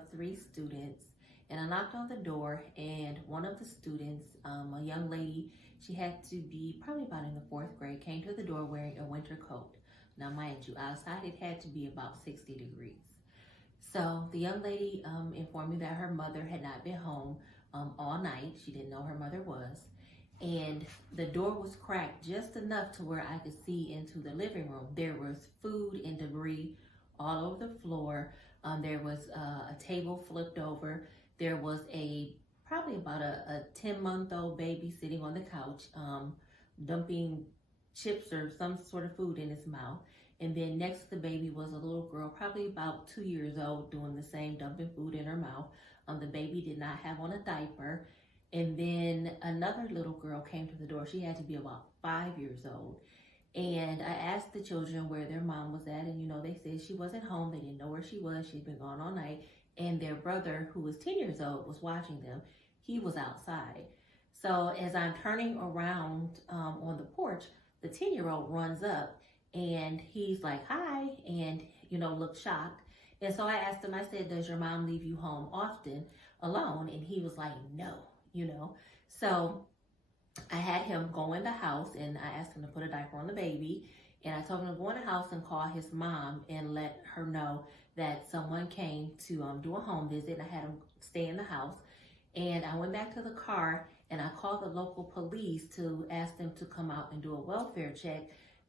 of 3 students, and I knocked on the door, and one of the students, a young lady, she had to be probably about in the 4th grade, came to the door wearing a winter coat. Now, mind you, outside it had to be about 60 degrees. So the young lady informed me that her mother had not been home all night. She didn't know her mother was. And the door was cracked just enough to where I could see into the living room. There was food and debris all over the floor. There was a table flipped over. There was probably about a 10-month-old baby sitting on the couch, dumping chips or some sort of food in his mouth. And then next to the baby was a little girl, probably about 2 years old, doing the same, dumping food in her mouth. The baby did not have on a diaper. And then another little girl came to the door. She had to be about 5 years old. And I asked the children where their mom was at. And, they said she wasn't home. They didn't know where she was. She'd been gone all night. And their brother, who was 10 years old, was watching them. He was outside. So as I'm turning around on the porch, the 10-year-old runs up. And he's like, hi, and, looked shocked. And so I asked him, I said, does your mom leave you home often alone? And he was like, no, So I had him go in the house, and I asked him to put a diaper on the baby. And I told him to go in the house and call his mom and let her know that someone came to do a home visit. And I had him stay in the house. And I went back to the car, and I called the local police to ask them to come out and do a welfare check,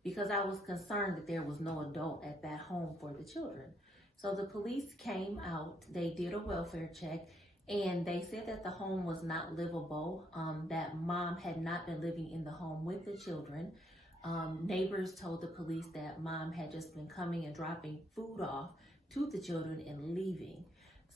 because I was concerned that there was no adult at that home for the children. So the police came out, they did a welfare check, and they said that the home was not livable, that mom had not been living in the home with the children. Neighbors told the police that mom had just been coming and dropping food off to the children and leaving.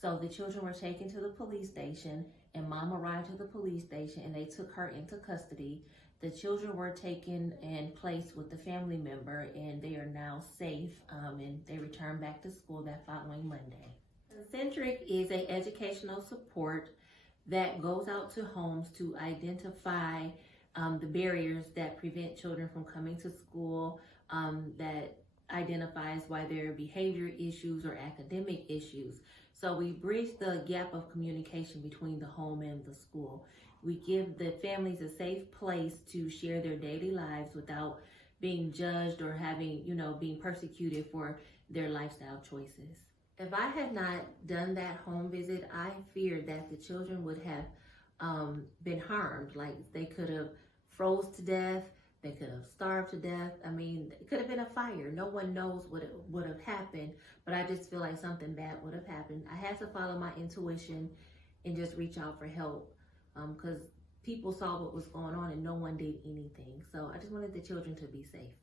So the children were taken to the police station, and mom arrived to the police station, and they took her into custody. The children were taken and placed with the family member, and they are now safe, and they returned back to school that following Monday. Concentric is an educational support that goes out to homes to identify the barriers that prevent children from coming to school, that identifies why there are behavior issues or academic issues. So we bridge the gap of communication between the home and the school. We give the families a safe place to share their daily lives without being judged or having, being persecuted for their lifestyle choices. If I had not done that home visit, I feared that the children would have been harmed. Like, they could have froze to death, they could have starved to death. I mean, it could have been a fire. No one knows what would have happened, but I just feel like something bad would have happened. I had to follow my intuition and just reach out for help, because people saw what was going on and no one did anything. So I just wanted the children to be safe.